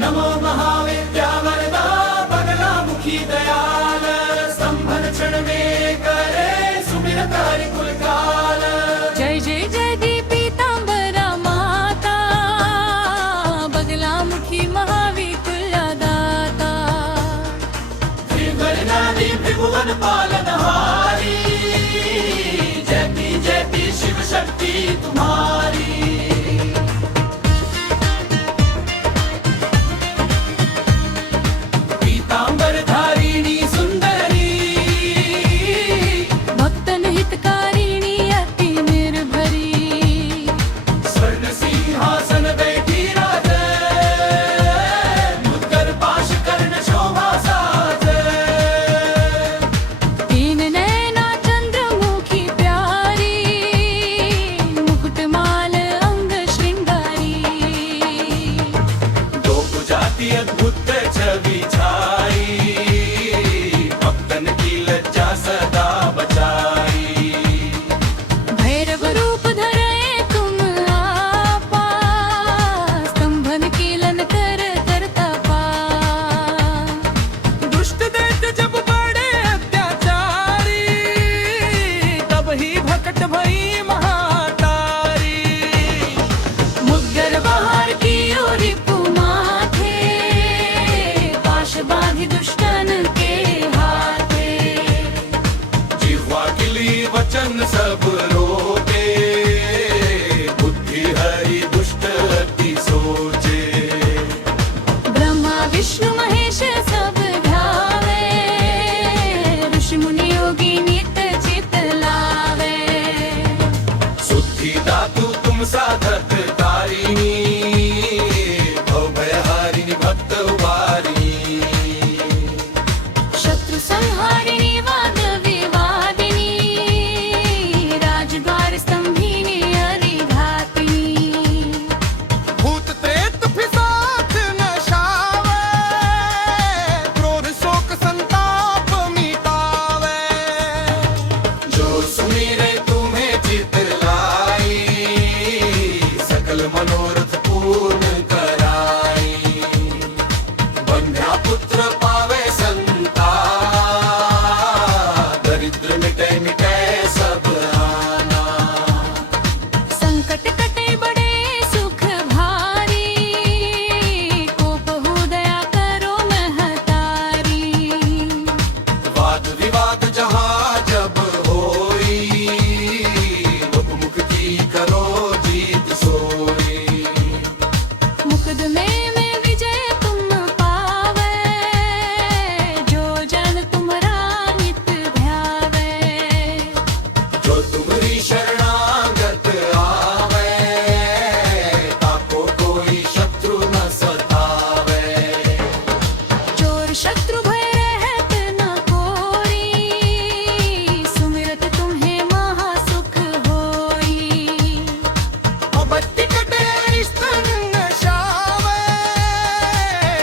नमो महाविद्यावरदा बगलामुखी दयाल स्तंभन क्षण में करे सुमिरत हरि कुल काल। जय जय जय दी पीतांबरा माता बगलामुखी महाविकुल दाता। त्रिगुणादि त्रिभुवन पालनहारी जयती शिव शक्ति तुम्हारी। अद्भुत छवि छाई भक्तन की लज्जा सदा बचाई। भैरव रूप धरे तुम आपा स्तंभन कीलन कर करता पा। दुष्ट दैत्य जब बड़े अत्याचारी तब ही भकट भई महातारी। मुग्गर बाहर की ओर बांधी दुष्टन के हाथे। जिह्वा किली वचन सब रोके बुद्धि हरि दुष्ट अति सोचे। ब्रह्मा विष्णु महेश सब ध्यावे ऋषि मुनि योगी नित चित लावे। सुद्धि दातु तुम साधक कारिणी भयहारिणी भक्त वारिणी। संहारिणी वाद विवादिनी राजद्वार स्तंभिनी हरिघातिनी। भूत प्रेत पिशाच नशावे क्रोध शोक संताप मिटावे। जो सुमिरे तुम्हें चित लाई सकल मनोरथ पूर्ण कराई। बंध्या पुत्र पावे संकट कटे बड़े सुख भारी को बहु दया करो महतारी। वाद विवाद जहाँ जब होई मुख की करो जीत सोई। मुकदमे में विजय तुम पावे जो जन तुम्हारा नित ध्यावे। जो तुम्हारी शरणागत आवे ताको कोई शत्रु न सतावे। चोर शत्रु भय रहत न कोई सुमिरत तुम्हें महासुख होई। बत्ती कटे स्तन नशावे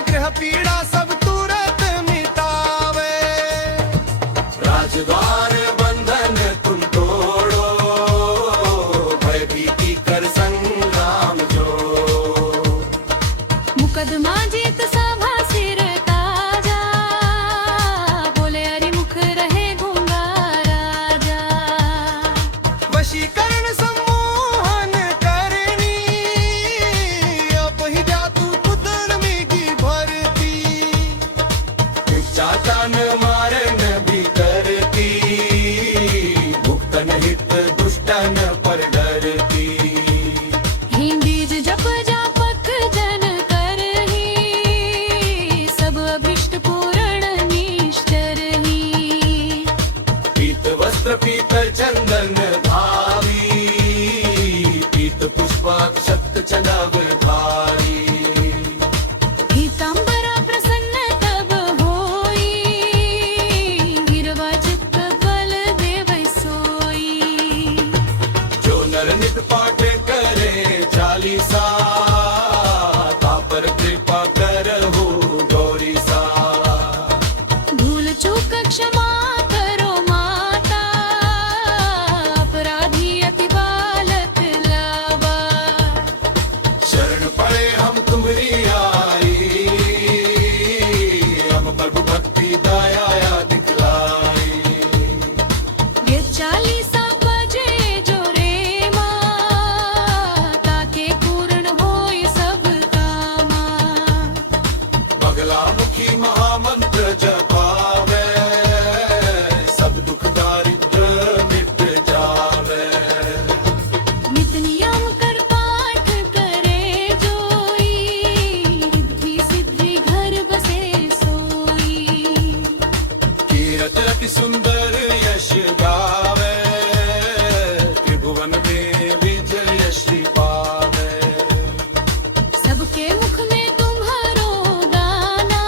ग्रह पीड़ा सब तुरंत मिटावे। राजद्वार बंधन तुम तोड़ो भयभीति कर संग्राम जो। मुकदमा जीत सभा सिर ताजा बोले हरि मुख रहे गूंगा राजा। वशीकरण सम्मोहन करनी अब ही जातु पुतन में की भरती। चाचान मारन भी करती भुक्तन हित दुष्टन पर डरती। बीज जप जापक जन करही सब अभिष्ट पूर्ण निश्चर ही। पीत वस्त्र पीत चंदन भावी पीत पुष्पाक्षत चनव धारी। पीतांबरा प्रसन्न तब होई गिरवा चित्त बल देव सोई। जो नर नित पाठ करे चालीसा तापर कृपा करहु गौरी सा। भूल चूक क्षमा करो माता अपराधी अति बालक लावा। शरण पड़े हम तुम्हारी आई बगलामुखी महामंत्र जपावे सब दुख दारिद्र मिट जावे नित नियम कर पाठ करे जोई रिद्धि सिद्धि घर बसे सोई कीरत अति सुंदर यश गावे त्रिभुवन में विजय श्री पावे सबके मुख में तुम्हारो गाना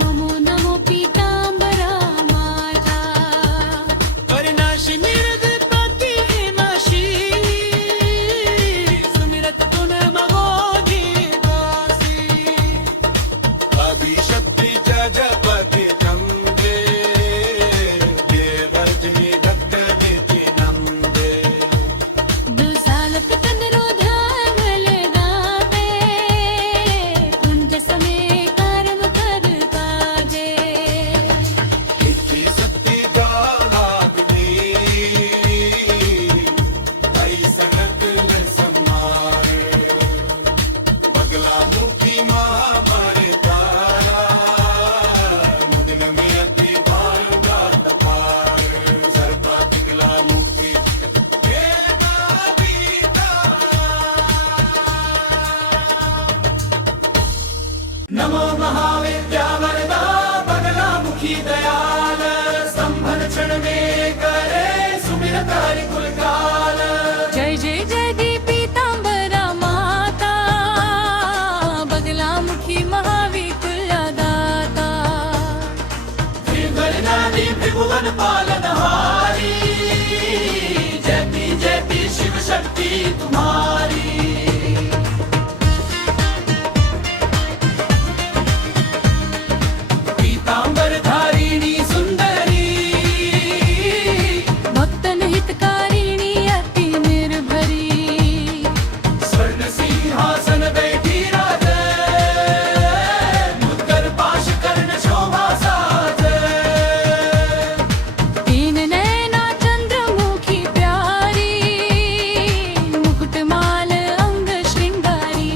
नमो नमो पीतांबरा माता परिनाशी निर्विपत्ति नाशी सुमिरत गुण मगोगी दासी अभिशक्ति जजपति जंगे देवर्जि दत्त निधि नंदे दुसालक तनरो ध्यान लगावे कुंज समय कर्म कर काजे इति सत्ति गालाग्नि कई सनक समारे बगलामुखी महामर तारा मुदिन में अति बाल गात पार सर्पा बगलामुखी नमो महाविद्या वरदा बगलामुखी दयाल संभल क्षण में करे सुमिरत हरि कुल काल जय जय जय दी पीतांबरा माता बगलामुखी महाविकुल दाता त्रिभुवनादि त्रिभुवन पालनहारी जयति शिव शक्ति तुम्हारी पीतांबर धारिणी सुंदरी भक्तन हितकारिणी अति निर्भरी स्वर्ण सिंहासन बैठी राजे मुद्गर पाश कर्ण शोभा साजे तीन नैना चंद्रमुखी प्यारी मुकुटमाल अंग श्रृंगारी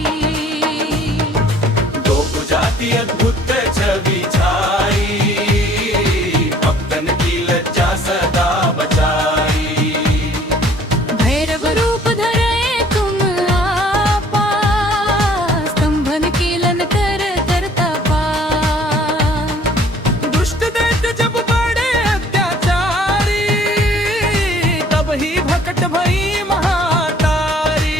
दो जाति अद्भुत छवि छाई भक्तन की लज्जा सदा बचाई भैरव रूप धरे तुम आपा स्तंभन कीलन कर करता पा दुष्ट दैत्य जब बड़े अत्याचारी तब ही भकट भई महातारी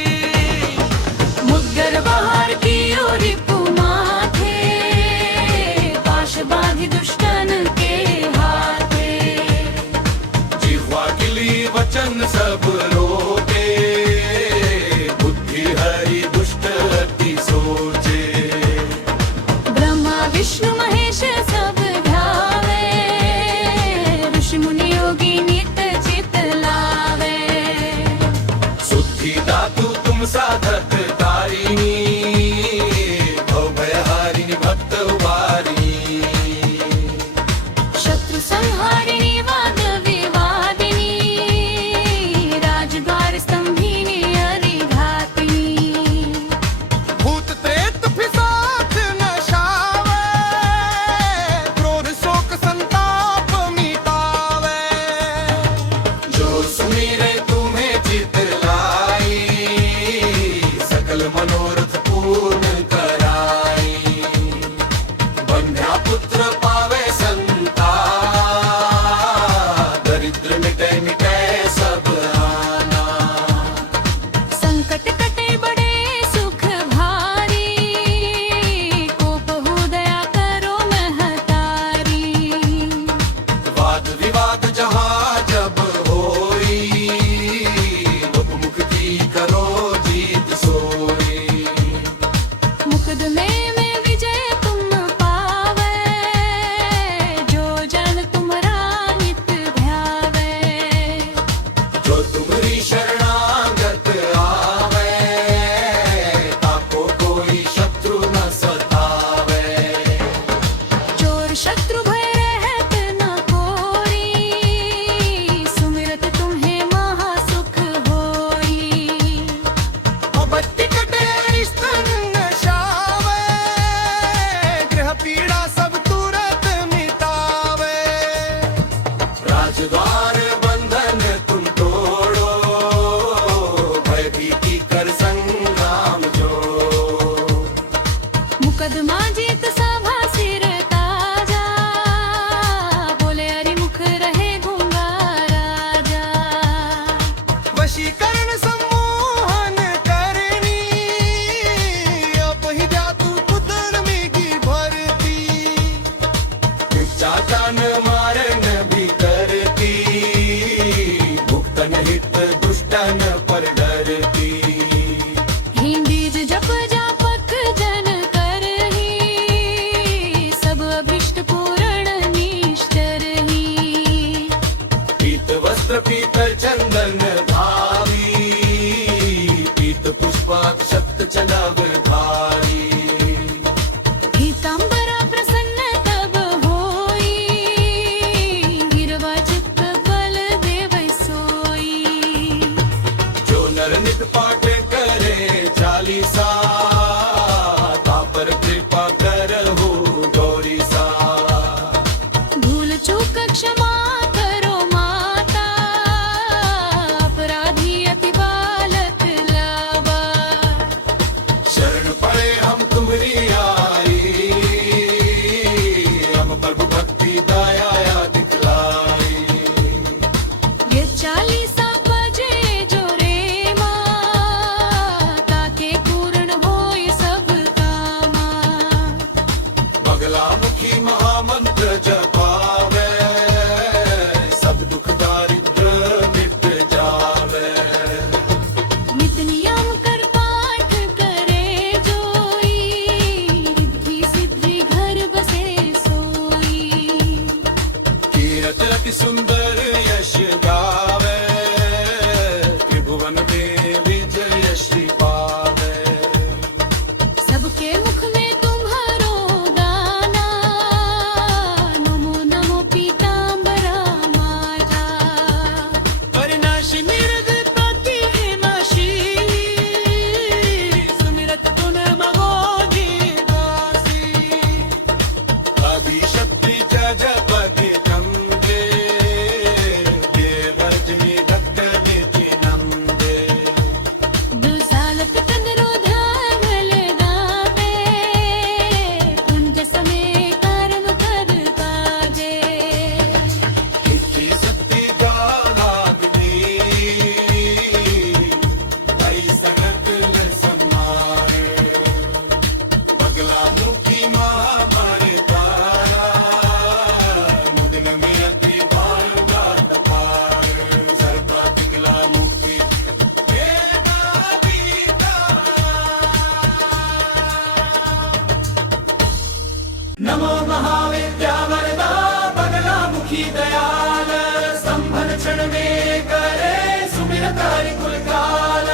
मुद्गर बाहर की ओर पुमाथे मुकदमा जीत सभा सिर ताजा, बोले अरे मुख रहे गुंगा राजा. वशीकरण संमोहन करणी, अपही द्या तू पुतण मेघी भरती. चाचान मारन भी करती, भुक्तन हित दुष्टन पर डरती. हिंदीज जप जापक जन करही, सब अभिष्ट पूर्ण निश्चर ही. पीत वस्त्र पीत चंदन धावी, पीत पुष्पात शक्त चलाव धारी. पीतांबरा प्रसन्न तब होई, हिरवा चित्त बल देव सोई. जो नर नित पाठ करे चालीसा, तापर कृपा करहु गौरीसा. भूल चूक क्षमा करो माता, अपराधी अति बालक लावा. शरण पड़े हम तुम्हारी आई, हम प्रभु भक्ति दया दिखलाई. ये 40 बजे जो रे माता के पूर्ण होय सब कामा. बगला मुखी महामंत्र जपावे, सब दुख दारिद्र मिट जावे. नित नियम कर पाठ करे जोई, रिद्धि सिद्धि घर बसे सोई. कीरत अति सुंदर यश गावे, त्रिभुवन में विजय श्री पावे. सबके मुख में तुम्हारो गाना, नमो नमो पीतांबरा माता. परिनाशी निर्गति नाशी, सुमिरत गुण मगोगी दासी. आदि शक्ति जपति गंगे, देवर्जनी दत्त निधि नंदे. दुसालत तंदरो ध्यान लगावे, कुंज समय कर्म कर पाजे. इति शक्ति गानाग्नि, कई सगत समारे. बगला मुखी महामण तारा, मुदिन में अति बाल गात पार. सर्पा पिघला मुक्ति वेदा गीता. नमो महाविद्या वरदा, बगला मुखी दयाल. संभल क्षण में करे सुमिरत हरि कुल काल.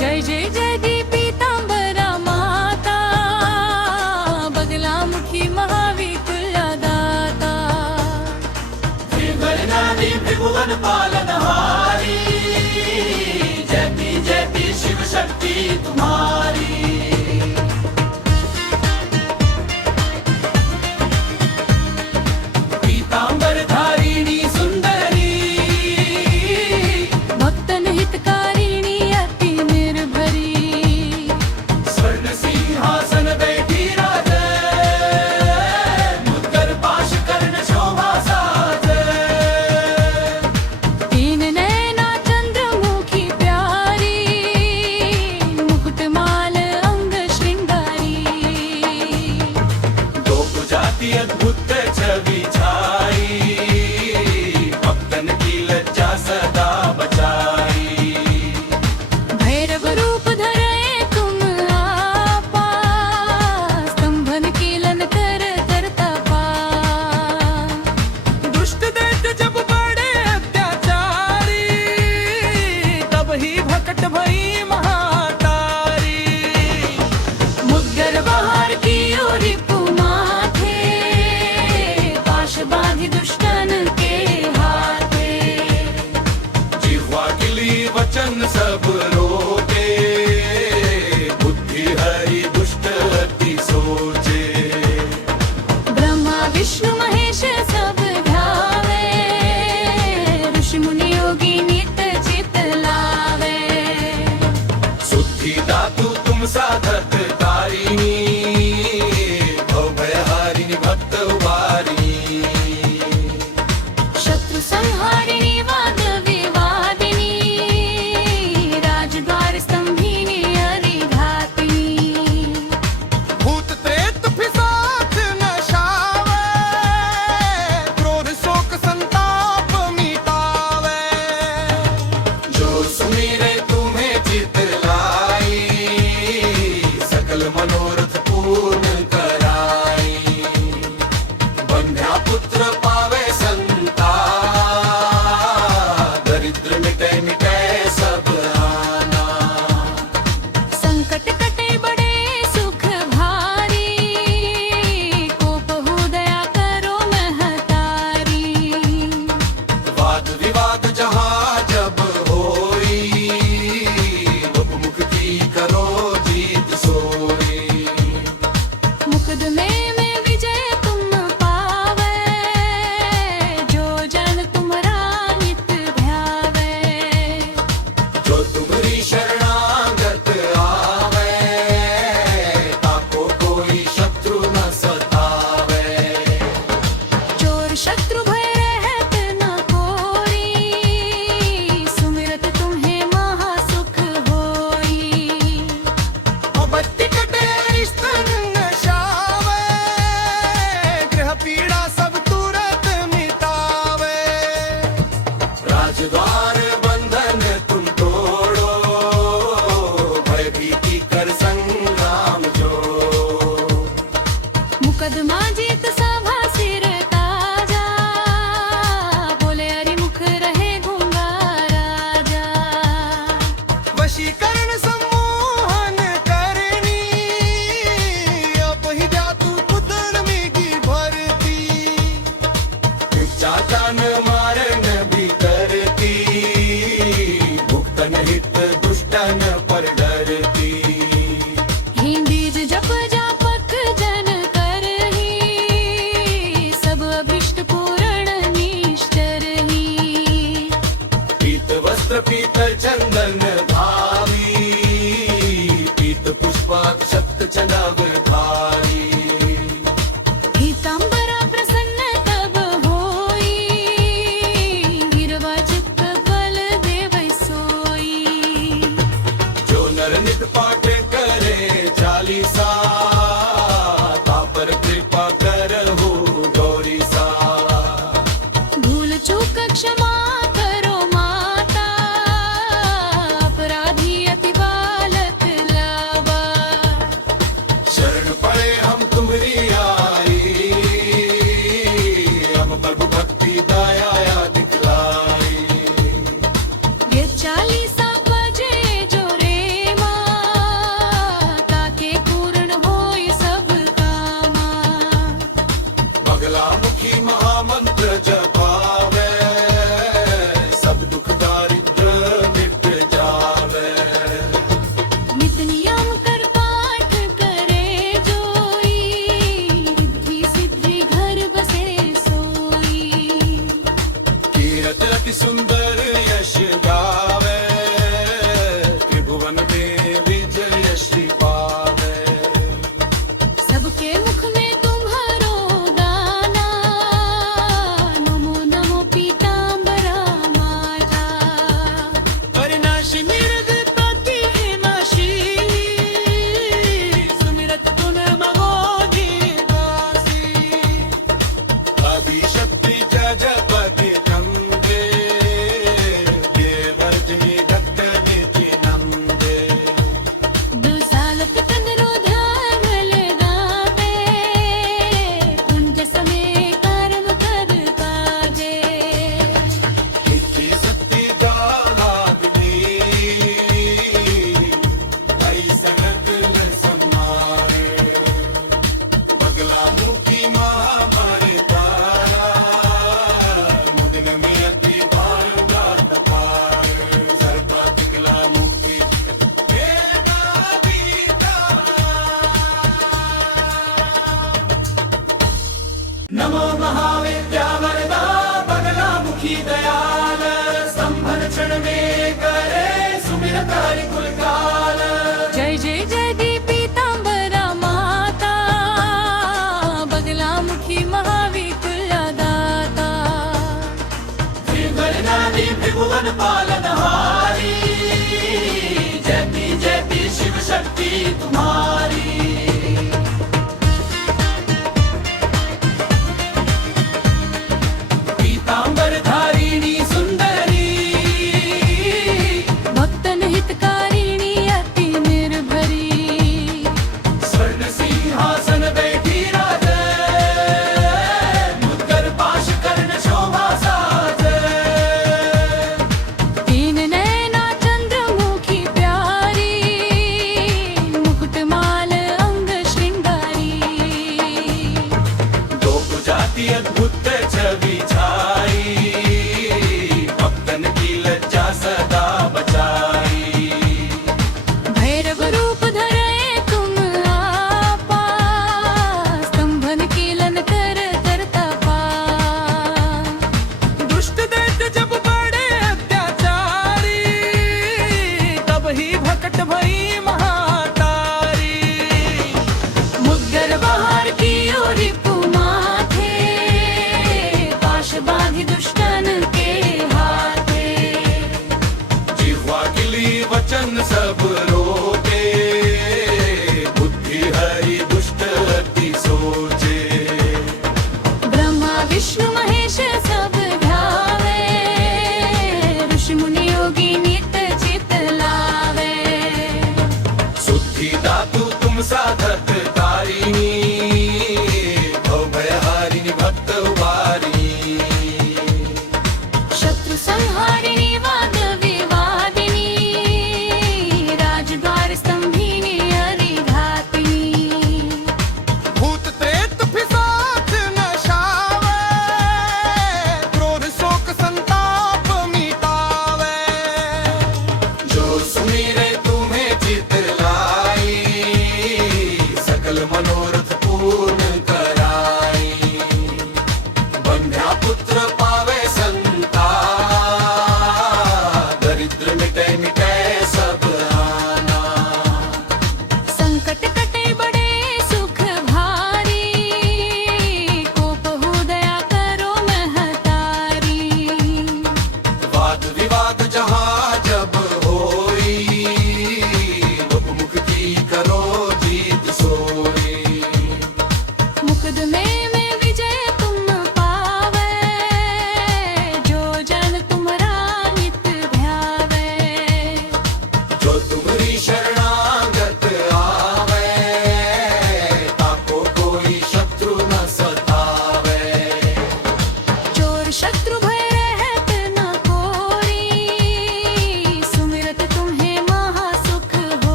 जय जय जय दी पीतांबरा माता, बगलामुखी महाविकुला दाता. त्रिगुणादि त्रिभुवन पालनहारी, जयति शिव शक्ति तुम्हारी. पीतांबर धारिणी सुंदरी, भक्तन हितकारिणी अति निर्भरी. स्वर्ण सिंहासन बैठी राजे, मुद्गर पाश कर्ण शोभा साजे. तीन नैना चंद्रमुखी प्यारी, मुकुटमाल अंग श्रृंगारी. दो जाति अद्भुत छवि छाई, भक्तन की लज्जा सदा बचाई. भैरव रूप धरे तुम आपा, स्तंभन कीलन कर करता पा. दुष्ट दैत्य जब बड़े अत्याचारी, तब ही भकट भई महातारी. मुद्गर बाहर की ओर पुमाथे, में विजय तुम पावे, जो जन तुम्हरा नित ध्यावे। जो तुम्हारी शरणागत आवे, ताको कोई शत्रु न सतावे। चोर शत्रु भय रहत न कोई, सुमिरत तुम्हें महासुख होई। बत्ती कटे स्तन नशावे, ग्रह पीड़ा सब तुरत मिटावे। राजद्वार बंधन तुम तोड़ो, भयभीति कर संग्राम जो। मुकदमा जीत सभा सिर ताजा, बोले हरिमुख रहे गूंगा राजा। वशीकरण सम्मोहन करनी, अपहि जातु कुतर्मी की भरती। चाचान मारन भी करती, भुक्तन हित दुष्टन पर डरती। बीज जप जापक जन करही, सब अभिष्ट पूर्ण निष्ठर ही। पीत वस्त्र पीत चंदन धारी, पीत पुष्पाक्षत चनव धारी। पीतांबरा प्रसन्न तब होई, गिरवा चित्त बल देवै सोई। जो नर नित पाठ करे चालीसा, तापर कृपा करहु गौरीसा। भूल चूक क्षमा करो माता, अपराधी अति बालक लावा। शरण पड़े हम तुम्हारी आई, हम प्रभु भक्ति दया दिखलाई। ये चालीसा बजे जो रे माँ, ताके पूर्ण होय सब कामा। बगला मुखी महामंत्र जपावे, सब दुख दारिद्र मिट जावे। नित नियम कर पाठ करे जोई, रिद्धि सिद्धि घर बसे सोई। कीरत अति सुंदर यश गावे, त्रिभुवन में विजय श्री पावे। सबके मुख में तुम्हारो गाना, नमो नमो पीतांबरा माता। परिनाशी निर्गति नाशी, सुमिरत गुण मगोगी दासी। आदिशक्ति जजपति नंदे, देवर्जि दत्त निधि नंदे। दुसालक तन रो ध्यान लगावे, कुंज समय कर्म कर काजे। इति सत्य दालादनी, आई सगत न समारे। बगला मुखी महामारी तारा, मुदिन में अति बाल गात पार। सर्पा तिकला मुखी वेदा बीता। नमो महाविद्या वरदा, बगला मुखी दयाल। संभल क्षण में करे सुमिरत हरि कुल काल। जय जय जय दी पीतांबरा माता, बगला मुखी महाविकुला दाता। त्रिगुणानि त्रिभुवन पालनहारी, जयति शिव शक्ति तुम्हारी। पीतांबर धारिणी सुंदरी, भक्तन हितकारिणी अति निर्भरी। स्वर्ण सिंहासन बैठी राजे, मुद्गर पाश कर्ण शोभा साजे। तीन नैना चंद्रमुखी प्यारी, मुकुटमाल अंग श्रृंगारी। दो जाति अद्भुत छवि छाई, भक्तन की लज्जा सदा बचाई। भैरव रूप धरे तुम आपा,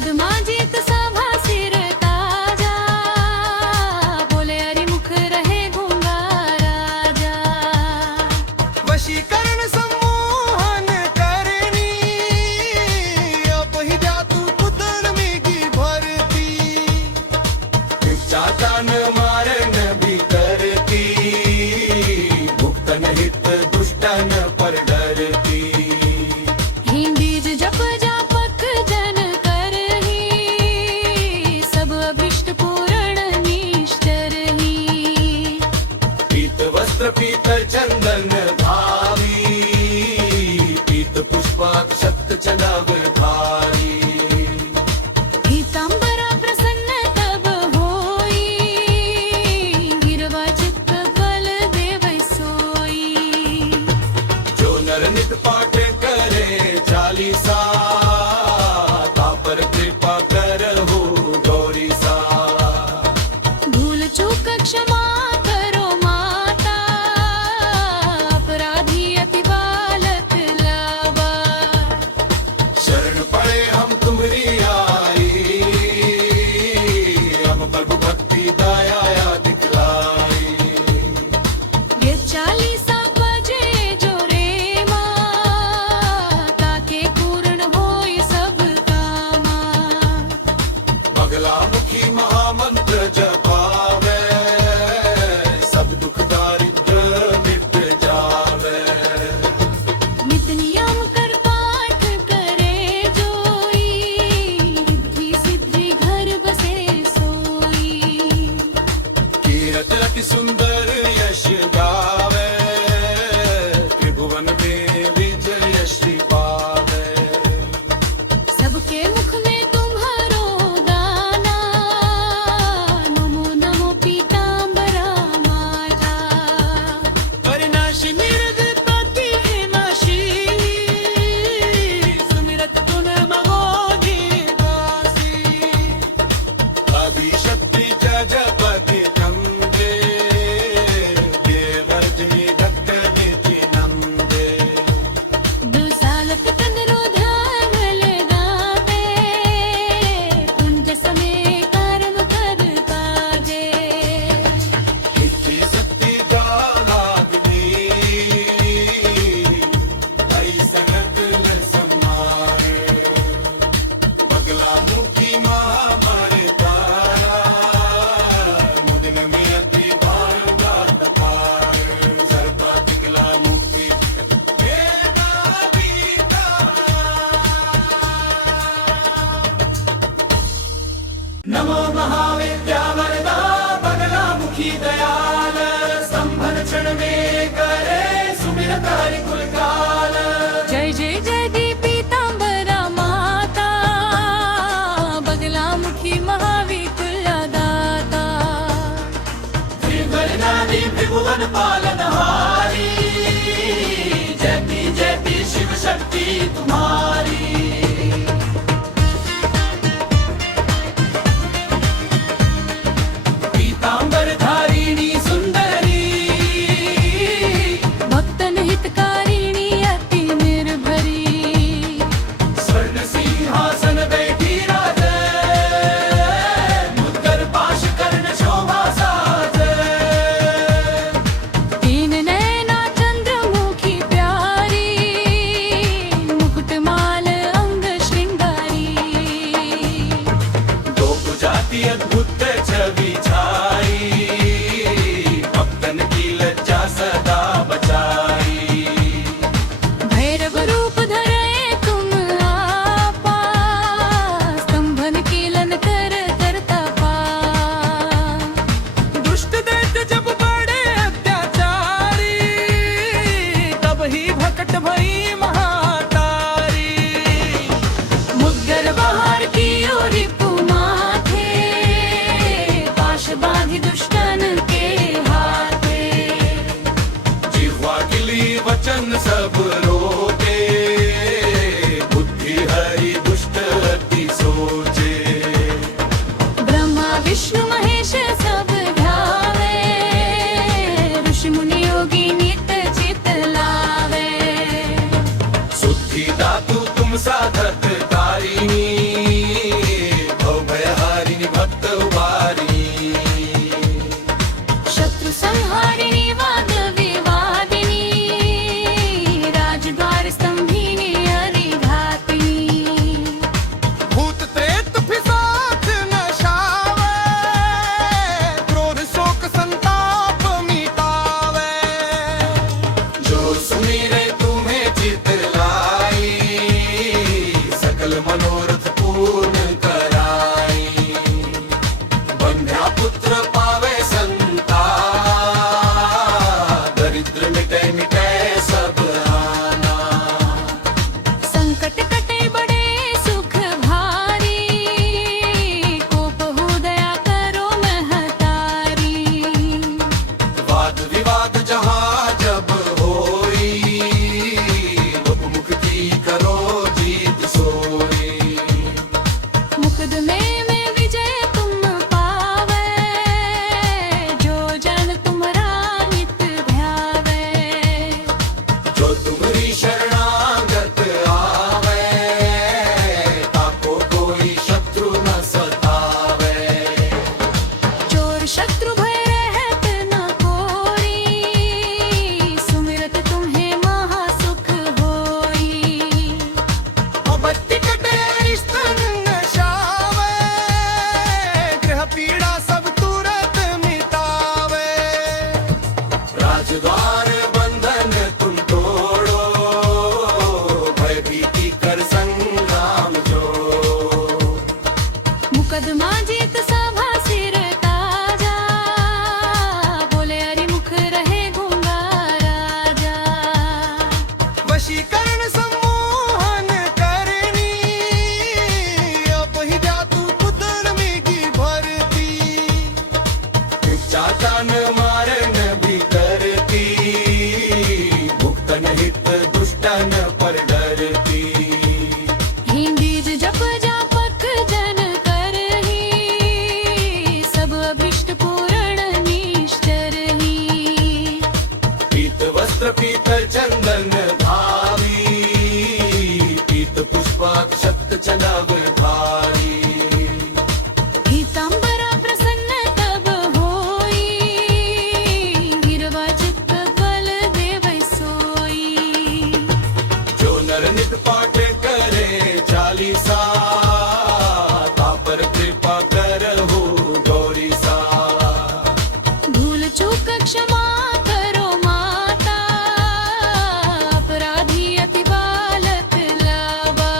पद्माजीत सभा सिर ताजा बोले अरे मुख रहे गूंगा राजा वशीकरण सम्मोहन करणी अब ही जा तू पुतळ मेगी भरती चाचान मारण भी करती भुक्तन हित दुष्टन पर डरती हिंदीज जप जापक जन करही सब अभिष्ट पूर्ण निष्ठर ही पीत वस्त्र पीत चंदन भावी पीत पुष्पाक्षत चनव धारी पीतांबरा प्रसन्न तब होई गिरवा चित्त बल देव सोई जो नर नित पाठ करे चालीसा तापर कृपा करहु गौरी सा भूल चूक क्षमा करो माता अपराधी अति बालक लावा शरण पड़े हम तुम्हारी आई हम प्रभु भक्ति दया दिखलाई ये चालीसा बजे जो रे माता के पूर्ण होय सब कामा बगला मुखी महामंत्र जपावे सब दुख दारिद्र मिट जावे नित नियम कर पाठ करे जोई रिद्धि सिद्धि घर बसे सोई कीरत अति सुंदर यश गावे त्रिभुवन में विजय श्री पावे सबके मुख में तुम्हारो गाना नमो नमो पीतांबरा माता परिनाशी निर्गपति हिमाशी सुमिरत गुण मगोगी दासी आदि शक्ति जजपति नंदे देवर्जि दत्त निधि नंदे दुसालक तन रो ध्यान लगावे कुंज समय कर्म कर काजे इति शक्ति जालाग्नि हरि संगत ल सम्मार बगला मुखी महामर तारा मुदन में अति बाण गात पार सर्पा दिखला मुक्ति वेदा बीता नमो महाविद्या वरदा बगला मुखी दयाल संभन क्षण में करे सुमिरत हरि कुल काल जय जय जय दी पीतांबरा माता बगला मुखी महाविकुला दाता त्रिभुवनादि त्रिभुवन पालनहारी जयति शिव शक्ति तुम्हारी पीतांबर धारिणी सुंदरी भक्तन हितकारिणी अति निर्भरी स्वर्ण सिंहासन बैठी राजे मुद्गर पाश कर्ण शोभा साजे तीन नैना चंद्रमुखी प्यारी मुकुटमाल अंग श्रृंगारी दो जाति अद्भुत छवि छाई भक्तन की लज्जा सदा बचाई भैरव रूप धरे तुम आपा स्तंभन कीलन कर करता पा दुष्ट दैत्य जब बड़े अत्याचारी तब ही भकट भई महातारी मुद्गर बाहर की ओर पुमाथे पाश बांधी दुष्टन के हाथे जिह्वा गिली वचन सब रोके बुद्धि हरि दुष्ट अति सोचे ब्रह्मा विष्णु महेश सब ध्यावे ऋषि मुनि योगी नित चित लावे सुद्धि दातु तुम साधक तारिणी मनोरथ पूर्ण कराई बंध्या पुत्र पावे संता दरिद्र मिटे मिटे सब आना संकट कटे बड़े सुख भारी कोप हो दया करो महतारी वाद विवाद जहाँ जब होई मुख की करो जीत सोई मुकदमे में विजय तुम पावे जो जन तुम्हारा नित ध्यावे जो तुम्हारी शरणागत आवे ताको कोई शत्रु न सतावे चोर शत्रु भय रहत न कोई सुमिरत तुम्हें महासुख होई बत्ती कटे रिश्तन नशावे ग्रह पीड़ा सब तुरंत मिटावे राजद्वार बंधन तुम तोड़ो भयभीति कर संग्राम जोड़ो मुकदमा जीत सभा सिर ताजा बोले अरि मुख रहे गूंगा राजा वशीकरण सम्मोहन करनी अपहिजा तू कुतर्मी की भरती चातन मारन भी करती भुक्तन हित दुष्टन पर डरती हिंदीज जप जापक जन करही सब अभिष्ट पूर्ण निश्चर ही पीत वस्त्र पीत चंदन भावी पीत पुष्पाक्षत चनव धारी पीतांबरा प्रसन्न तब होई गिरवा चित्त बल देव सोई जो नर नित पाठ करे चालीसा तापर कृपा करहु गौरी सा भूल चूक क्षमा करो माता अपराधी अति बालक लावा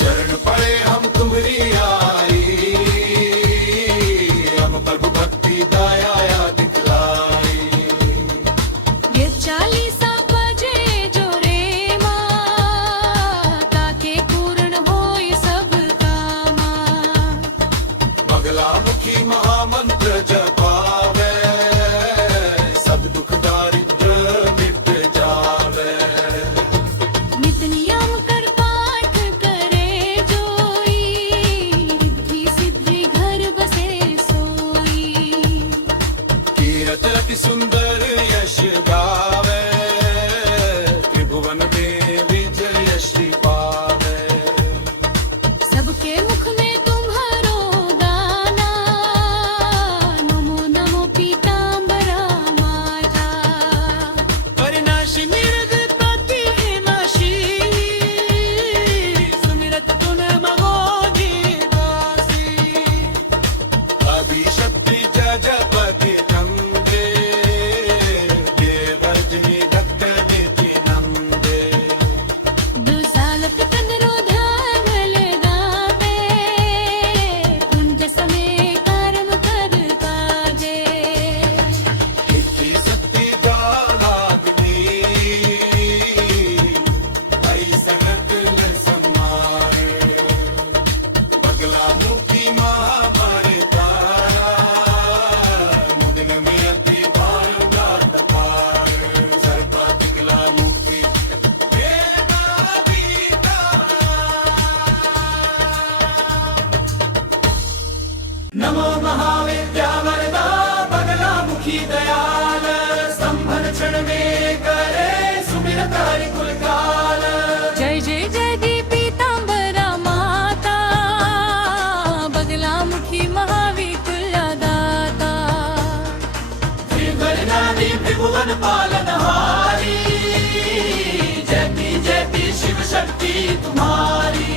शरण पड़े हम तुम्हारी आई हम प्रभु भक्ति दया दिखलाई ये चालीसा बजे जो रे माता के पूर्ण होय सब कामा बगला मुखी महामंत्र जपावे सब दुख दारिद्र मिट जावे नित नियम कर पाठ करे जोई रिद्धि सिद्धि घर बसे सोई कीरत अति सुंदर यश गावे त्रिभुवन में विजय श्री पावे सबके मुख में तुम्हारो गाना नमो नमो पीतांबरा माता परिनाशी निर्गति नाशी सुमिरत तुन मगोगी दासी आदि शक्ति जपति नंदे देवर्जनी दत्त निधि नंदे दुसाल पितन रो ध्यान लगावे कुंज समय कर्म कर काजे इति शक्ति जालाग्नि ऐसनक न सम्मारे बगला मुक्ति महामर तारा मुदिन में अति बाल जात पार सर्पा दिगला मुक्ति वेदा बीता नमो महाविद्या वरदा बगला मुखी दयाल संभल क्षण में करे सुमिरत हरि कुल काल जय जय जय दी पीतांबरा माता बगला मुखी महाविकुला दाता त्रिगुणादि त्रिभुवन पालनहारी जयति शिव शक्ति तुम्हारी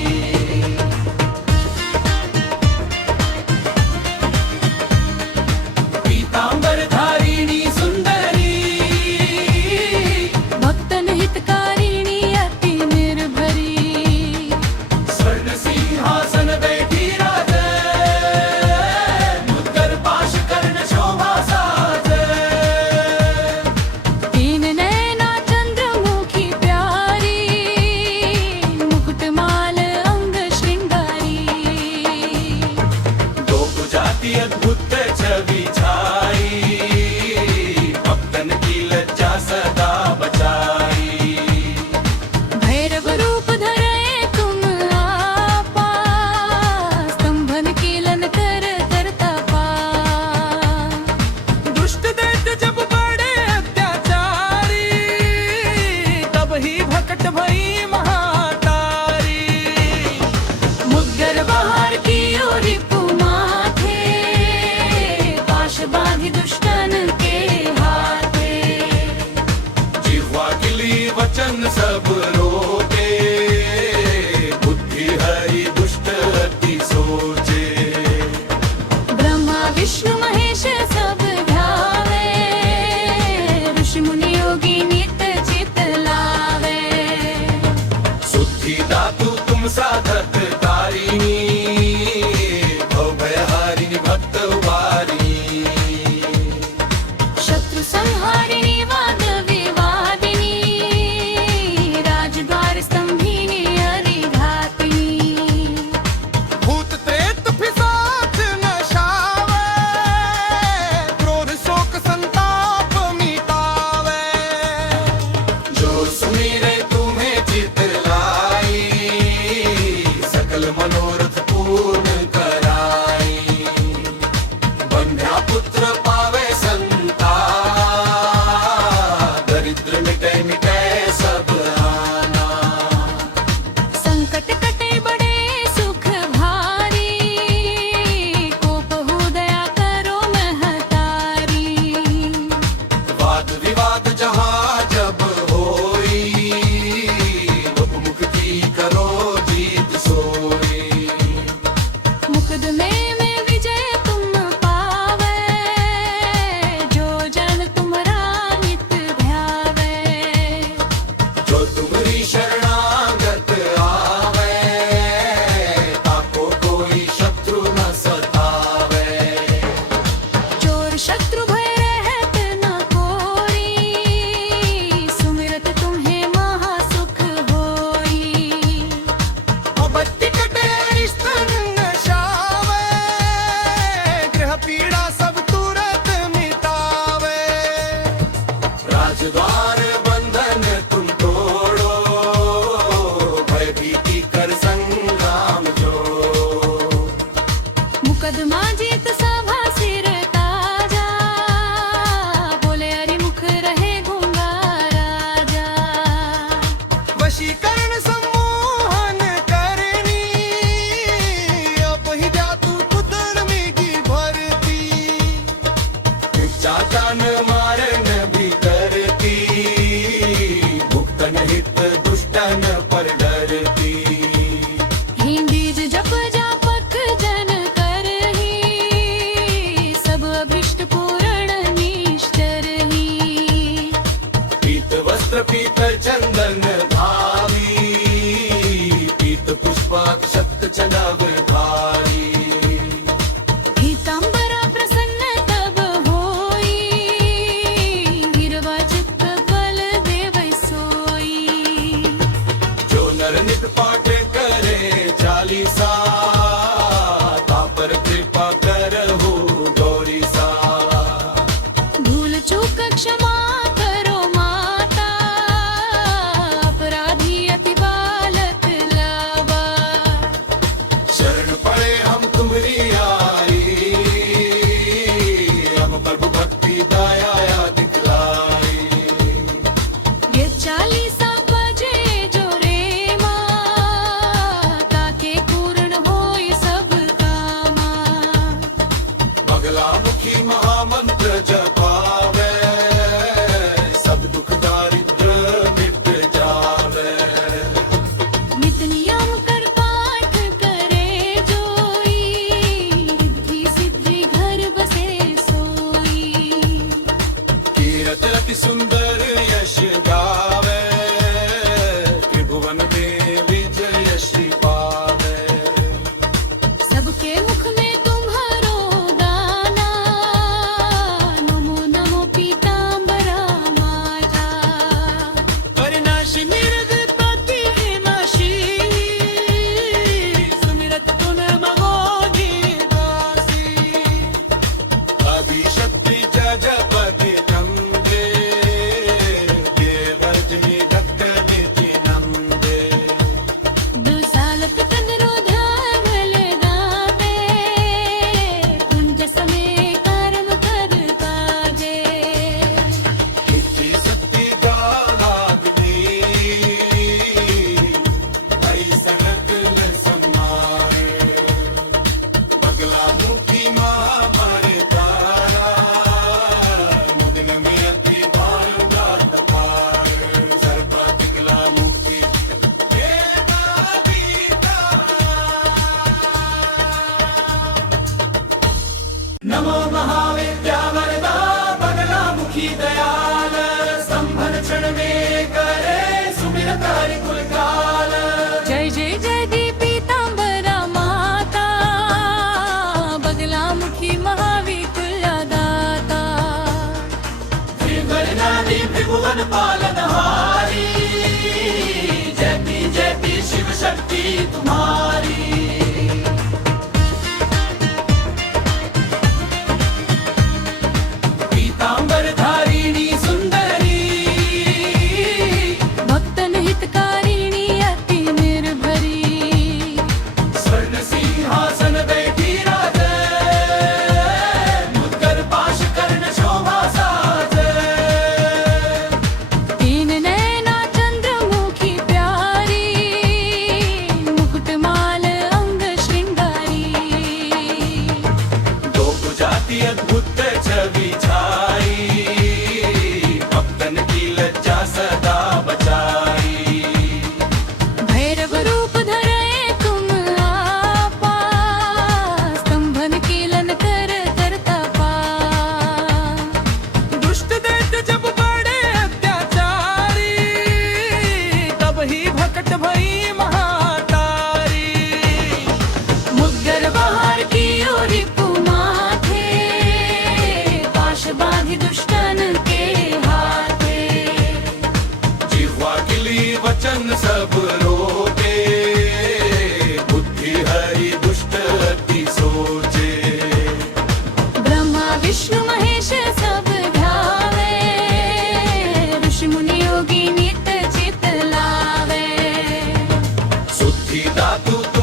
हितकारिणी भयहारिणी भक्त उबारिणी शत्रु संहारिणी वाद विवादिनी राजद्वार स्तंभिनी हरिघातिनी भूत प्रेत पिशाच नशावे क्रोध शोक संताप मिटावे जो सुमिरे तुम्हें चित लाई सकल मनोरथ पूर्ण कराई बंध्या पुत्र पावे संता दरिद्र मिटे मिटे सब आना संकट कटे बड़े सुख भारी कोप हो दया करो महतारी वाद विवाद जहाँ जब होई उपमुख की करो जीत सोई मुकदमे में विजय तुम पावे जो जन तुमरा नित ध्यावे जो तुम्हारी शरणागत आवे ताको कोई शत्रु न सतावे चोर शत्रु भय रहत न कोई सुमिरत तुम्हें महासुख होई अबत्ति कटे स्तन नशावे ग्रह पीड़ा सब तुरंत मिटावे राजद्वार बंधन तुम तोड़ो भयभीति कर संग्राम जो मुकदमा जीत सभा सिर ताजा बोले हरि मुख रहे गूंगा राजा वशीकरण सम्मोहन करनी अब ही जा तू कुतर्मी की भरती चाचन मारन भी करती भुक्तन हित दुष्टन पर डरती हिंदीज जप जापक जन करही सब अभिष्ट पूर्ण निश्चर ही पीत वस्त्र पीत चंदन धारी पीत पुष्पाक शक्त चनव धारी पीतांबरा प्रसन्न तब होई गिरवा चित्त बल देव सोई जो नर नित पाठ करे चालीसा तापर कृपा करहु गौरी सा भूल चूक क्षमा करो माता अपराधी अति बालक लावा शरण पड़े हम तुम्हारी यारी हम प्रभु भक्ति दया दिखलाई ये 40 बजे जो रे माता के पूर्ण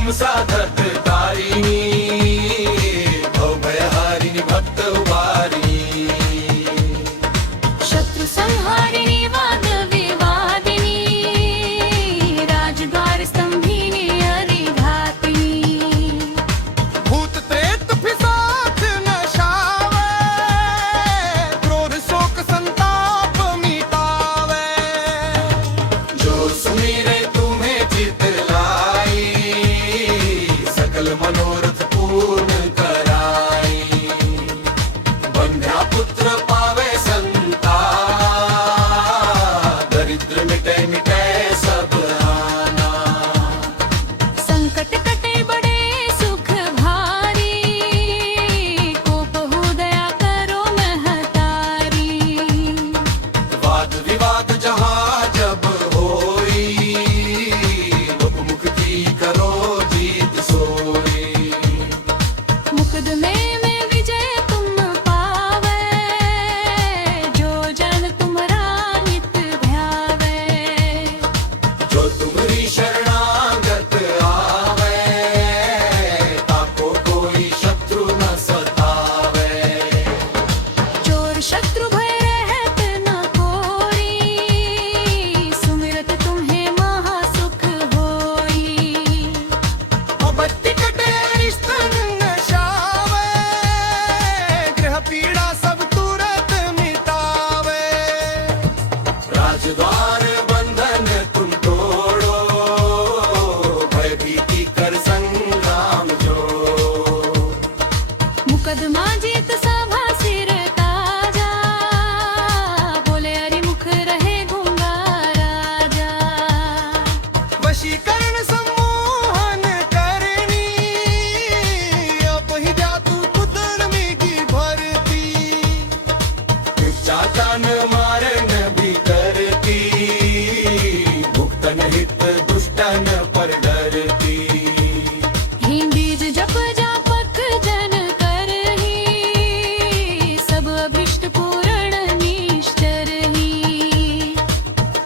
तुम साधत तारिणी भयहारिणी भक्त उबारिणी शत्रु संहारिणी वाद विवादिनी राजद्वार स्तंभिनी हरिघातिनी भूत प्रेत पिशाच नशावे क्रोध शोक संताप मिटावे जो सुमिरे तुम्हें चित लाई सकल मनोरथ पूर्ण कराई बंध्या पुत्र पावे संता दरिद्र मिटे मिटे सब आना संकट कटे बड़े सुख भारी कोप हो दया करो महतारी वाद विवाद जहाँ जब होई मुक्ति करो जीत सोई मुकदमे में विजय तुम पावे जो जन तुमरा नित ध्यावे जो तुम्हारी शरणागत आवे ताको कोई शत्रु न सतावे चोर शत्रु भय रहत न कोई सुमिरत तुम्हें महासुख होई बत्ती कटे रिश्तन नशावे ग्रह पीड़ा सब तुरंत मिटावे राजद्वार बंधन तुम तोड़ो भयभीति कर संग्राम जोड़ो मुकदमा जीत सभा सिर ताजा बोले अरि मुख रहे गूंगा राजा वशीकरण सम्मोहन करनी अब ही जा तू कुतर्मी की भरती चातन मारन भी करती भुक्तन हित दुष्टन पर डरती ही बीज जप जापक जन करही सब अभिष्ट पूर्ण निश्चर ही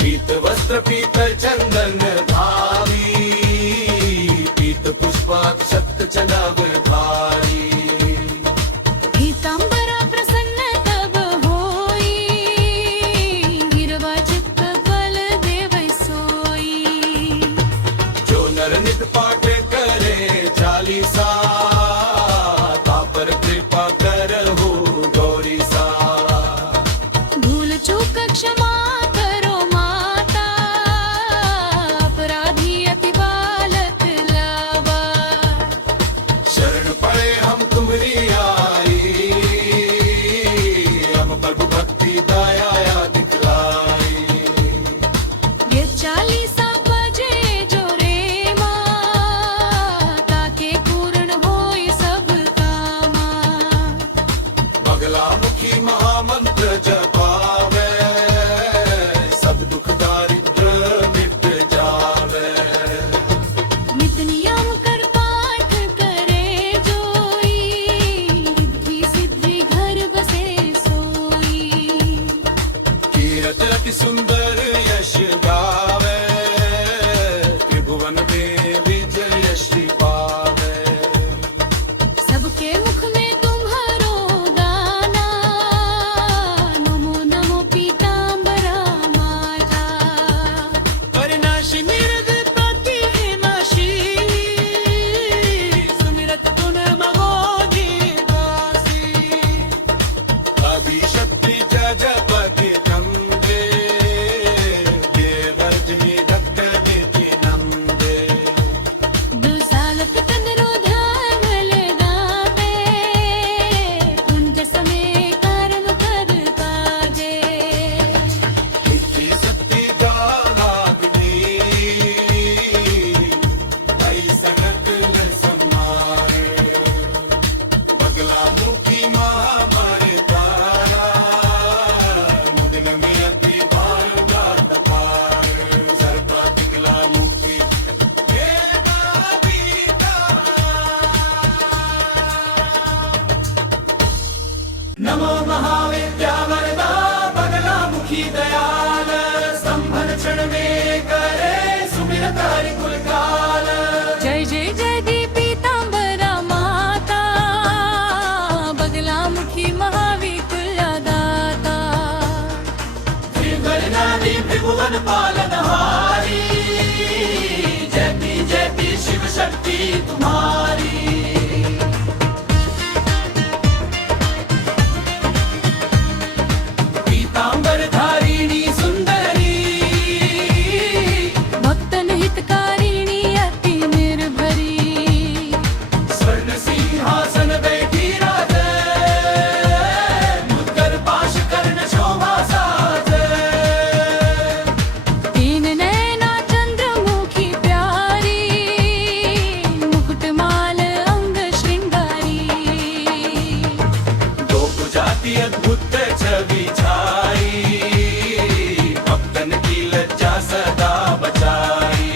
पीत वस्त्र पीत चंदन धारी पीत पुष्पाक्षत चनव धारी पीतांबरा प्रसन्न तब होई गिरवा चित्त बल देव सोई जो नर नित पाठ करे चालीसा तापर कृपा करहु गौरी सा भूल चूक क्षमा करो माता अपराधी अति बालक लावा शरण तुम्हारी पीतांबर धारिणी सुंदरी भक्तन हितकारिणी अति निर्भरी स्वर्ण सिंहासन बैठी राजे मुद्गर पाश कर्ण शोभा साजे तीन नैना चंद्रमुखी प्यारी मुकुटमाल अंग श्रृंगारी लोक जाती अद्भुत छवि छाई भक्तन की लज्जा सदा बचाई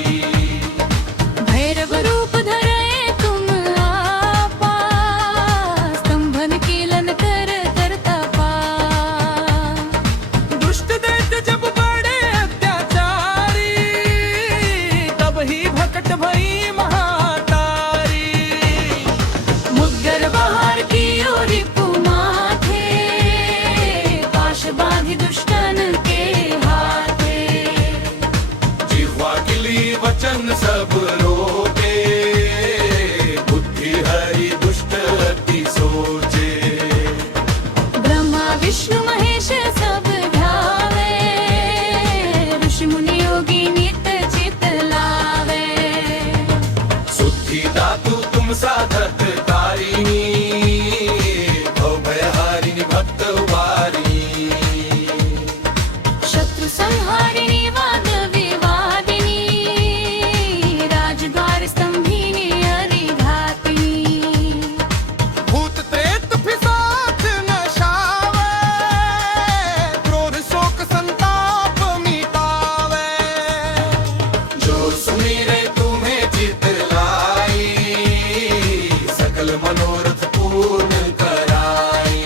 भैरव रूप धरे तुम आपा स्तंभन कीलन कर करता पा दुष्ट दैत्य जब बड़े अत्याचारी तब ही भकट भई महातारी मुद्गर बहार की ओरी पुमाथे पाश बांधी दुष्टन के हाथे जिह्वा किली वचन सब रोके बुद्धि हरि दुष्ट अति सोचे ब्रह्मा विष्णु महेश सब ध्यावे ऋषि मुनि योगी नित चित लावे सुद्धि दातु तुम साधक तारिणी भयहारिणी भक्त वारिणी शत्रु संहारिणी वाद विवादिनी राजद्वार स्तंभिनी हरिघातिनी भूत प्रेत पिशाच नशावे क्रोध शोक संताप मिटावे जो सुमिरे तुम्हें चित लाई सकल मनोरथ पूर्ण कराई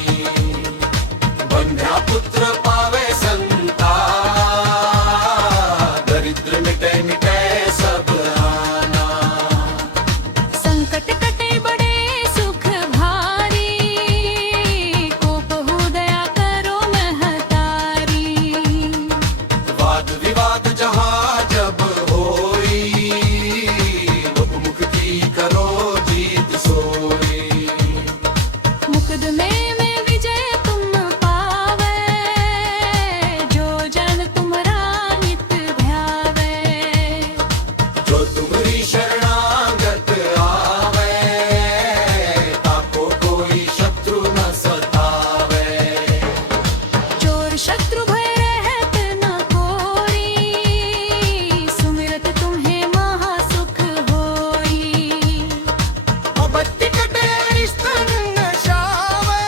बंध्या पुत्र पावे संता दरिद्र मिटे मिटे सब आना संकट कटे बड़े सुख भारी कोप हो दया करो महतारी वाद विवाद जहाँ जब होई उपमुख की करो जीत सोई मुकदमे में विजय तुम पावे जो जन तुम्हारा नित ध्यावे जो तुम्हारी शरणागत आवे ताको कोई शत्रु न सतावे चोर शत्रु भय रहत न कोई सुमिरत तुम्हें महासुख होई अबत्ति कटे स्तन नशावे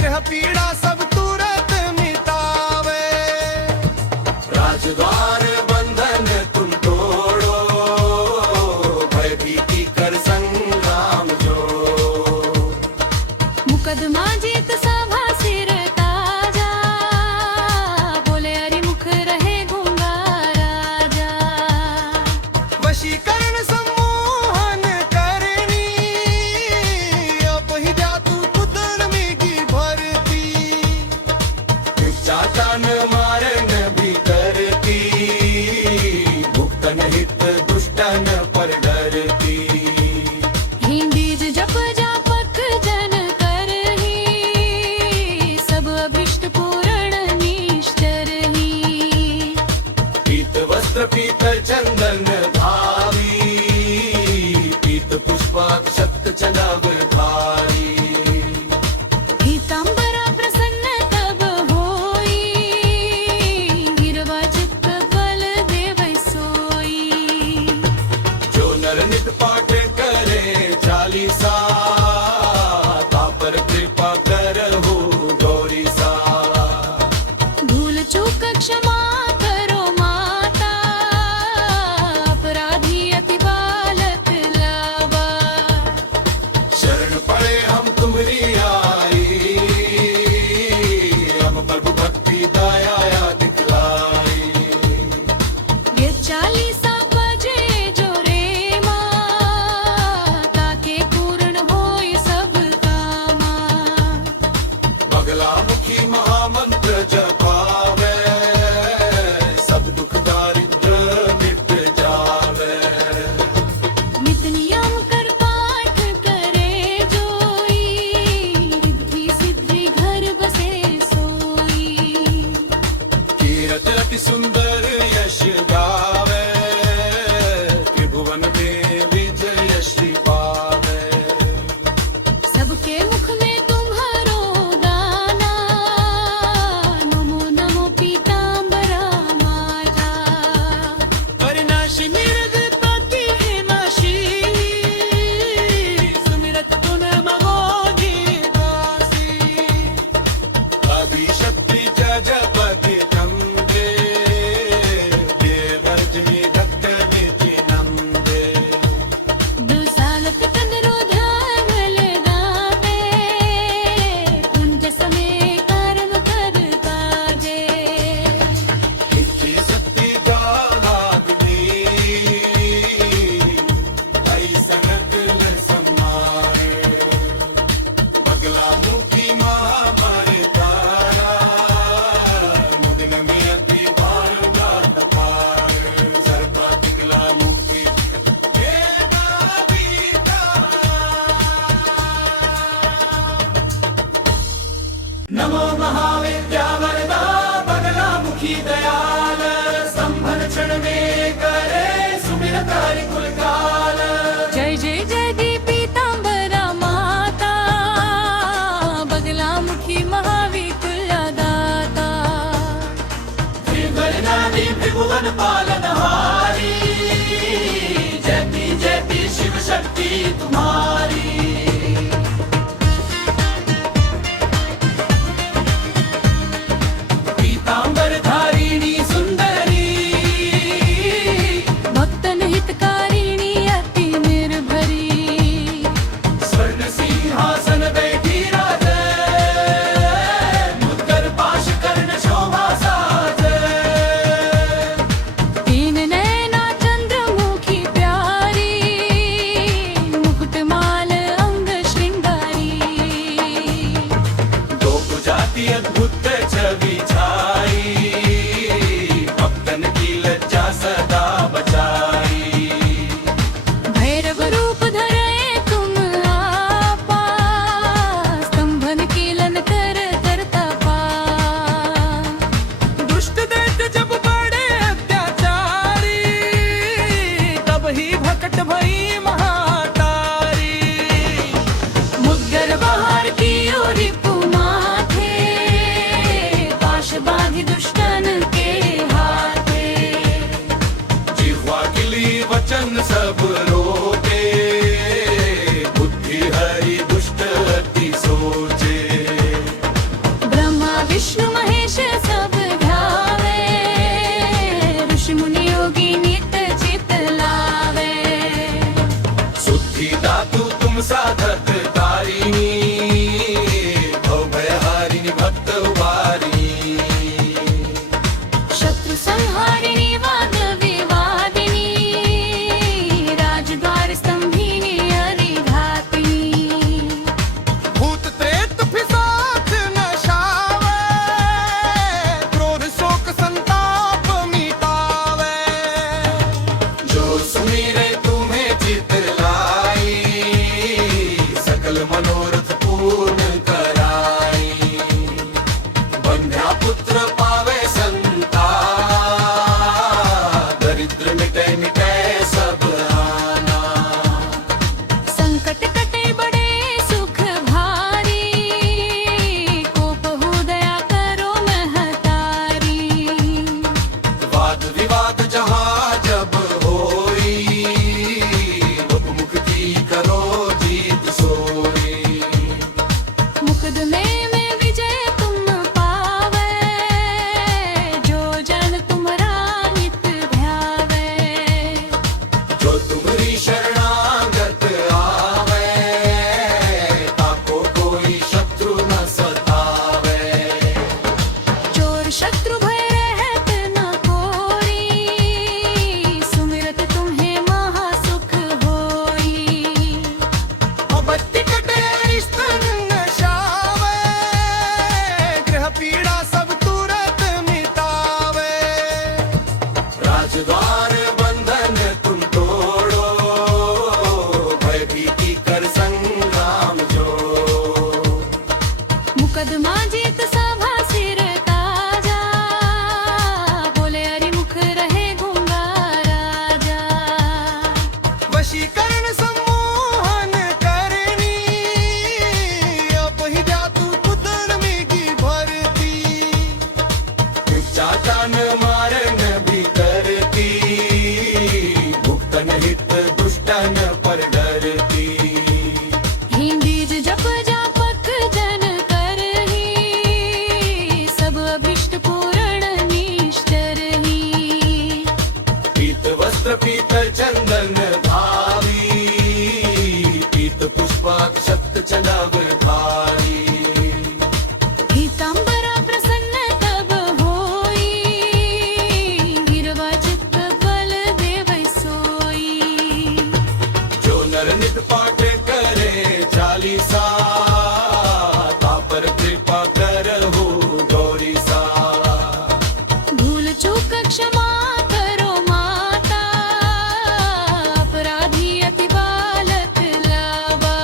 ग्रह पीड़ा सब तुरंत मिटावे राजद्वार बंधन तुम तोड़ो भयभीति कर संग्राम जो मुकदमा जीत सभा सिर ताजा बोले हरि मुख रहे गूंगा राजा वशीकरण सम्मोहन करनी अब ही जा तू कुतर्मी की भरती चाटन मारन भी करती भुक्तन हित दुष्टन पर डरती दातू तुम साधक तारिणी भयहारिणी भक्त उबारिणी शत्रु संहारिणी वाद विवादिनी राजद्वार स्तंभिनी हरिघातिनी भूत प्रेत पिशाच नशावे क्रोध शोक संताप मिटावे जो सुमिरे तुम्हें चित लाई सकल मनोरथ पूर्ण कराई बंध्या पुत्र पावे संता दरिद्र मिटे मिटे सब आना संकट कटे बड़े सुख भारी कोप हो दया करो महतारी वाद विवाद जहाँ जब होई उपमुख की करो जीत सोई मुकदमे में विजय तुम पावे जो जन तुमरा नित ध्यावे जो तुम्हारी शरणागत आवे ताको कोई शत्रु न सतावे चोर शत्रु भय रहत न कोई सुमिरत तुम्हें महासुख होई बत्ती कटे स्तन नशावे ग्रह पीड़ा सब तुरंत मिटावे राजद्वार बंधन तुम तोड़ो भयभीति कर संग्राम जो मुकदमा जीत सभा सिर ताजा बोले हरि मुख रहे गूंगा राजा वशीकरण सम्मोहन करनी अब ही जा तू कुतर्मी भरती चाटन मारन भी करती भुक्तन हित दुष्टन पर डरती हिंदीज जप जापक जन करही सब अभिष्ट पूर्ण निष्ठर ही पीत वस्त्र पीत चंदन भावी पीत पुष्पाक शक्त चलाव धारी पीतांबरा प्रसन्न तब होई गिरवा चित्त बल देव सोई जो नर नित पाठ करे चालीसा तापर कृपा करहु गौरी सा भूल चूक क्षमा करो माता अपराधी अति बालक लावा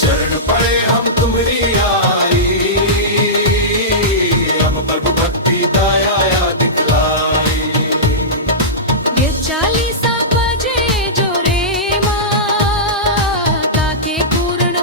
शरण पड़े हम तुम्हारी आई हम प्रभु भक्ति दया दिखलाई ये 40 बजे जो रे माता के पूर्ण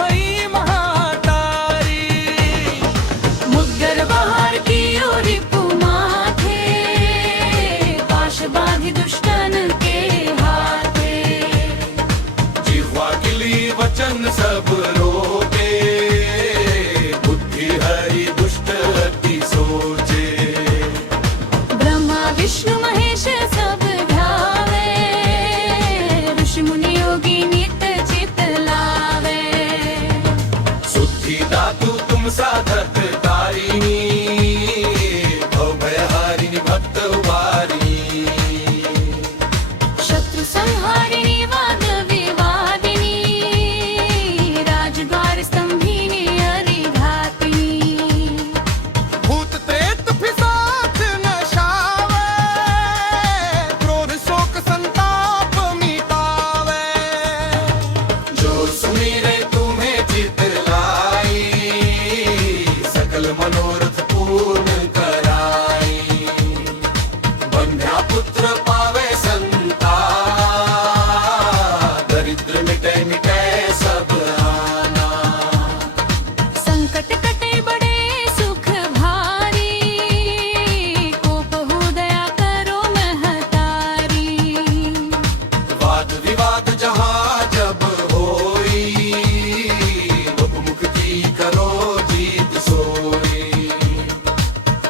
भई महातारी। मुद्गर बहार की ओरी पुमाथे पाश बांधी दुष्टन के हाथे जिह्वा गिली वचन सब रोके बुद्धि हरि दुष्ट अति सोचे ब्रह्मा विष्णु महेश सब ध्यावे ऋषि मुनि योगी नित चित लावे सुद्धि दातु तुम साधक तारिणी भयहारिणी भक्त वारिणी शत्रु संहारिणी वाद विवादिनी राजद्वार स्तंभिनी हरिघातिनी भूत प्रेत पिशाच नशावे क्रोध शोक संताप मिटावे। जो सुमिरे तुम्हें चित लाई सकल मनोरथ पूर्ण कराई बंध्या पुत्र पावे संता दरिद्र मिटे मिटे सब आना संकट कटे बड़े सुख भारी को बहु दया करो महतारी वाद विवाद जहाँ जब होई उपमुख की करो जीत सोई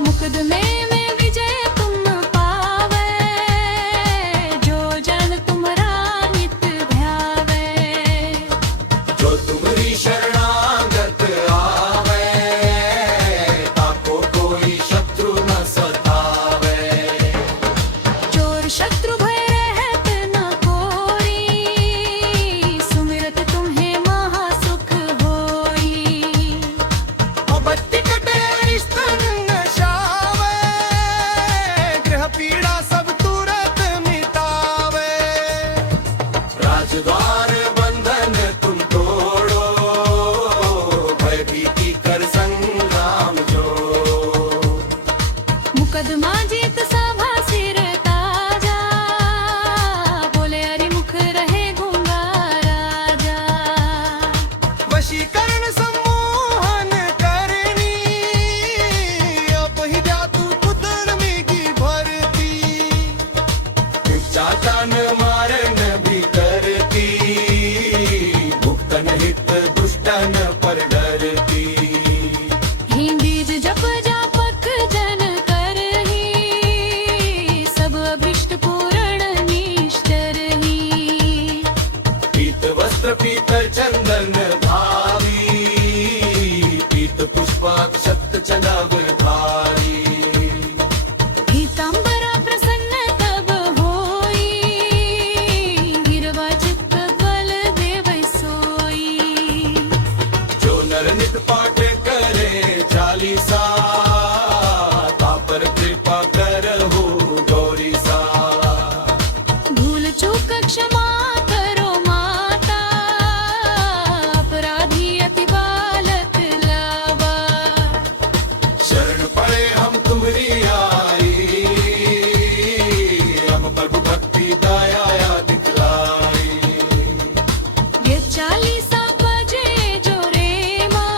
मुकदमे में विजय तुम पावे जो जन तुम्हारा नित ध्यावे जो तुम्हारी शरणागत आवे ताको कोई शत्रु न सतावे चोर शत्रु भय रहत न कोई सुमिरत तुम्हें महासुख होई बत्ती कटे स्तन नशावे ग्रह पीड़ा सब तुरंत मिटावे। राजद्वार बंधन तुम तोड़ो भयभीति कर संग्राम जोड़ो मुकदमा जीत सभा सिर ताजा बोले अरि मुख रहे गूंगा राजा वशीकरण सम्मोहन करनी अब ही जा तू कुतर्मी की भरती। चाटन मारन भी करती भुक्तन हित दुष्टन पर डरती ही बीज जप जापक जन करही सब अभिष्ट पूर्ण निष्ठर ही पीत वस्त्र पीत चंदन भावी पीत पुष्पाक्षत चनव धारी पीतांबरा प्रसन्न तब होई गिरवा चित्त बल देव सोई जो नर नित पाठ करे चालीसा तापर कृपा करहु गौरी सा भूल चूक क्षमा करो माता अपराधी अति बालक लावा शरण पड़े हम तुम्हारी आई हम प्रभु भक्ति दया दिखलाई ये 40 बजे जो रे माँ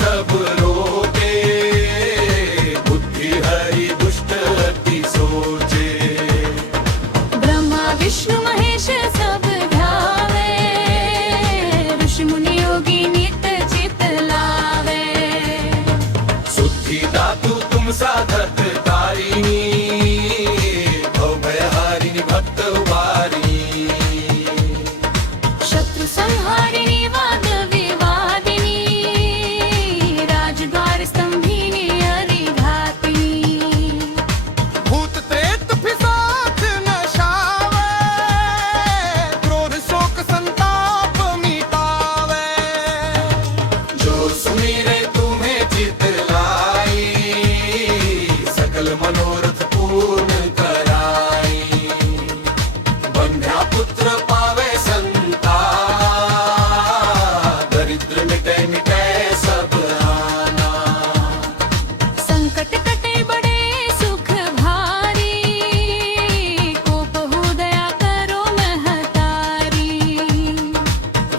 सब रोके बुद्धि हरि दुष्ट अति सोचे ब्रह्मा विष्णु महेश सब ध्यावे ऋषि मुनि योगी नित चित लावे शुद्धि दातु तुम साधक तारिणी भव भयहारिणी भक्त वारिणी शत्रु संहारिणी वाद विवादिनी राजद्वार स्तंभिनी हरिघातिनी भूत प्रेत पिशाच नशावे क्रोध शोक संताप मिटावे जो सुमिरे तुम्हें चित लाई सकल मनोरथ पूर्ण कराई बंध्या पुत्र पावे संता दरिद्र मिटे मिटे सब आना संकट कटे बड़े सुख भारी को बहु दया करो महतारी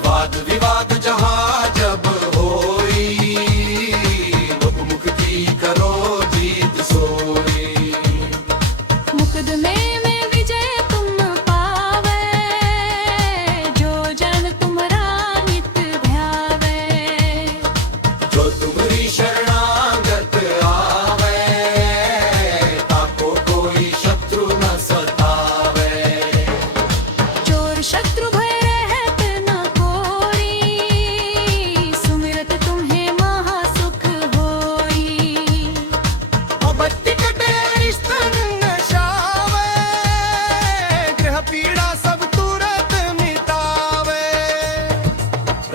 वाद विवाद जहाँ जब होई उपमुख की करो जीत सोई मुकदमे में विजय तुम पावे जो जन तुम्हारा नित ध्यावे जो तुम्हारी शरणागत आवे ताको कोई शत्रु न सतावे चोर शत्रु भय रहत न कोई सुमिरत तुम्हें महासुख होई बत्ती कटे स्तन नशावे ग्रह पीड़ा सब तुरंत मिटावे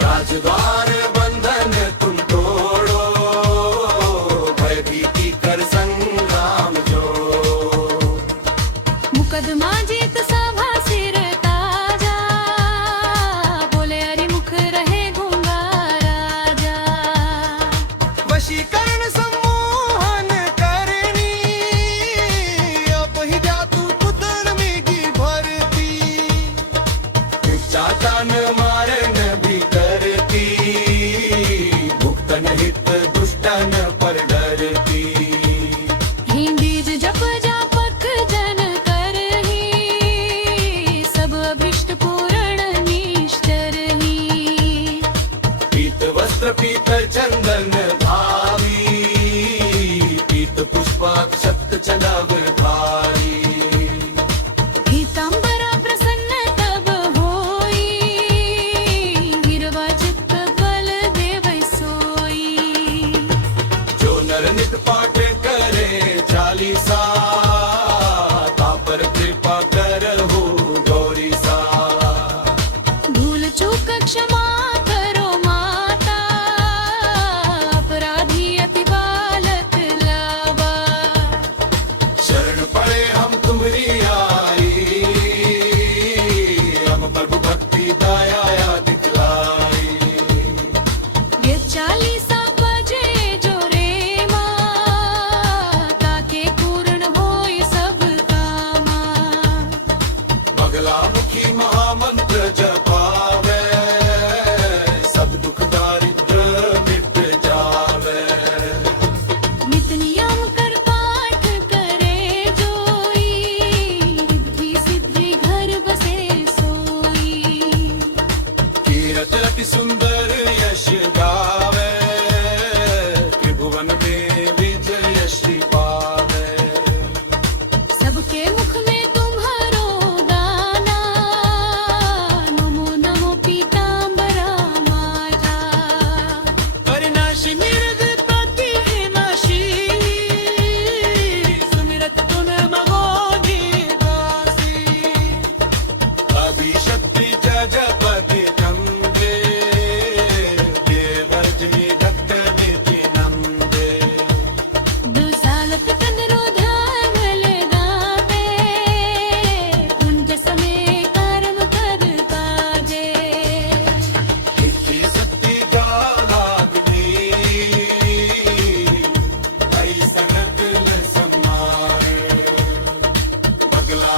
राजद्वार बंधन तुम तोड़ो भयभीति कर संग्राम जो मुकदमा जीत सभा सिर ताजा बोले हरि मुख रहे गूंगा राजा वशीकरण सम्मोहन करनी अब ही जा तू कुतर्मी की भरती चातन मारन भी करती भुक्तन हित दुष्टन पर डरती बीज जप जापक जन करही सब अभिष्ट पूर्ण निष्ठर ही पीत वस्त्र पीत चंदन भावी पीत पुष्पाक शक्त चलाव धारी पीतांबरा प्रसन्न तब होई गिरवा चित्त बल देव सोई जो नर नित पाठ करे चालीसा तापर कृपा कर हो गौरी सा भूल चूक क्षमा करो माता अपराधी अति बालक लावा शरण पड़े हम तुम्हारी आई हम प्रभु भक्ति दया दिखलाई ये 40 बजे जो रे माता के पूर्ण होई सब कामा बगला मुखी महामंत्र जपावे सब दुख दारिद्र मिट जावे नित नियम कर पाठ करे जोई रिद्धि सिद्धि घर बसे सोई कीरत अति सुंदर यश गावे त्रिभुवन में विजय श्री पावे सबके मुख में तुम्हारो गाना नमो नमो पीतांबरा माता परिनाशी निर्विपत्ति विनाशी सुमिरत तुन मगोगी दासी अभिशक्ति जजपति जम्बे देवर्जि दत्त निधि नंदे दुसालत तनरो ध्यान लगावे कुंज समय कर्म कर काजे इति शक्ति का लागनी ऐसा नकल समार बगला